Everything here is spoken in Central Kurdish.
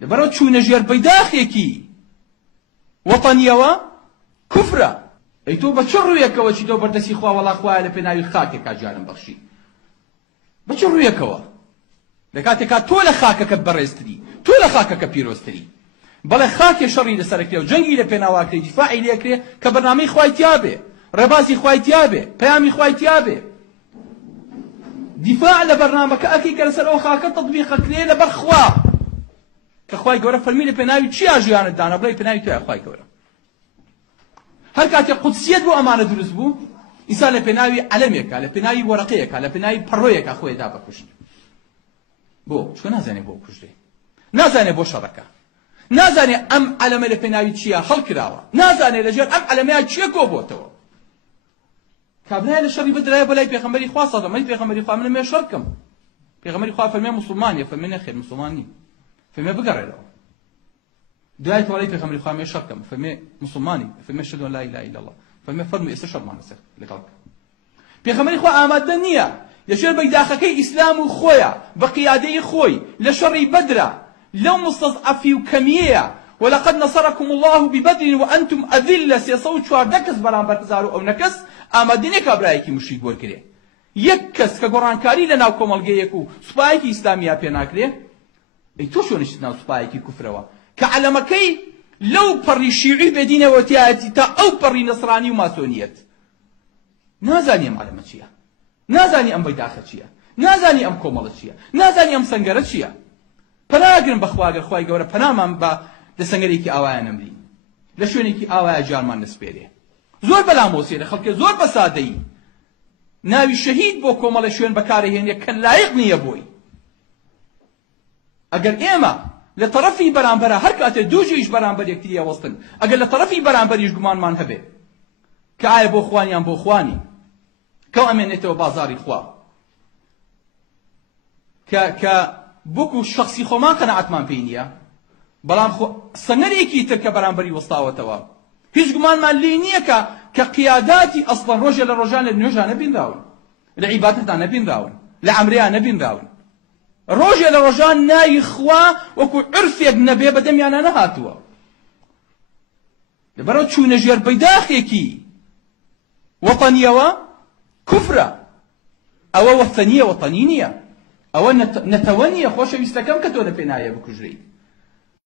لەبەرەوە چوونە ژێر بەیداخێکی وەتەنیەوە کوفرە. ئەی تۆ بە چ ڕوویەکەوە چیتۆ بەردەستی خوا وەڵا خوایە لە پێناوی خاکێکا جارم بەخشی؟ بە چ ڕوویەکەوە؟ لە کاتێکا تۆ لە خاکەکەت بەڕێزتری، تۆ لە خاکەکە پیرۆزتری، بەڵێ خاکێ شەڕی لەسەرکرێ و جەنگی لە پێناواکرێ دیفاعی لێکرێ کە بەرنامەی خوای تیابێ، ڕێبازی خوای تیابێ، پەیامی خوای تیابێ. دیفاع لە بەرنامەکە ئەکەی کە لەسەر ئەو خاکە تەطبیقەکرێ لەبەر خوا کە خوای گەورە فەرمی لە پێناوی چیا ژیانت دانا بڵێ پێناوی تۆیە خوای گەورە. هەر کاتێک قودسیەت بۆ ئەمانە دروست بوو، ئینسان لە پێناوی عەلەمێکە، لە پێناوی وەرەقەیەکە، لە پێناوی پەڕۆیەکە خۆی دا بەکوشت. بۆ چکە نازانێ بۆ کوژدێ، نازانێ بۆ شەڕەکە، نازانێ ئەم عەلەمە لە پێناوی چییە هەڵکراوە، نازانێ لەژێر ئەم عەلەمەیە چییە کۆ بۆتەوە. کابرایە لە شەڕی بەدرایە بەلای پێغەمبەری خوا سەڵەمەی پێغەمبەری خوا من لەمێ شەڕ بکەم. پێغەمبەری خوا فەرمێ موسڵمانیە، فەرمێ نەخێر موسڵمان نیم، فەرمێ بگەڕێرەوە. دوای تۆڵەی پێغەمبەری خوا مێ شەڕ بکەم، فەرمێ موسڵمانی، فەرمێ ئەشهەدو ئەن لا ئیلاهە ئیلا الله، فەرمێ فەرمووی ئێستا شەڕمان لەسەر لەگەڵ. پێغەمبەری خوا ئامادە نییە لەژێر بەیداخەکەی ئیسلام و خۆیە بە قیادەی خۆی لە شەڕی بەدرە لەو مستەضعەفی و کەمیەیە ولقد نصركم الله ببدر وأنتم أذلة 304 کەس بەرامبەر 1000 ئەو نەکەس ئامادەنیە کابرایەکی مشریک وەرگرێ. یەک کەس کە گۆڕانکاری لە ناو کۆمەڵگەیەک و سوپایەکی ئیسلامیا پێ ناکرێ، ئەی تۆ چۆنیشت ناو سوپایەکی کوفرەوە کە عەلەمەکەی لەو پەڕی شیعی بێدینەوە تایەتی تا ئەو پەڕی نەسرانی و ماسۆنیەت. نازانی ئەم عەلەمە چییە، نازانی ئەم بەیداخە چییە، نازانی ئەم کۆمەڵە چییە، نازانی ئەم سەنگەرە چییە. پەناگرن بەخوا گەر خوای گەورە پەنامان بە لە سەنگەرێکی ئاوایە نەمری، لە شوێنێکی ئاوایە جارمان نەسپێرێ. زۆر بەلامۆسیێ لە خەڵکێ زۆر بە سادەیی ناوی شەهید بۆ کۆمەڵە شوێن بەکارهێنێ کە لایق نییە بۆی. ئەگەر ئێمە لە تەرەفی بەرامبەرە هەر کاتێ دووژیش بەرامبەر یەکتری ئەوەستن، ئەگەر لە تەرەفی بەرامبەریش گومانمان هەبێ کە ئایا بۆ خوانیان بۆ خوانی کە ئەمێنێتەوە بازاری خوا کە بۆکو شخصی خۆمان قەنەعەتمان پێی نییە، بەڵام سەنگەرێکی تر کە بەرامبەری وەستاوەتەوە هیچ گومانمان لێی نییە کە قیاداتی ئەسڵەن ڕۆژێ لە ڕۆژان لە نوێژان نەبینراون، لە عیبادەتان نەبینراون، لە عەمرەیان نەبینراون، ڕۆژێ لە ڕۆژان ناوی خوا وەکو عرفێک نەبێ بەدەمیانە نەهاتووە. لەبەرەوە چوونە ژێر بەیداخێکی وەتەنیەوە کوفرە. ئەوە وەتەنیە وەتەنی نییە، ئەوە نەتەوە نییە خۆشەویستەکەم کە تۆ لە پێ نایە بکوژری.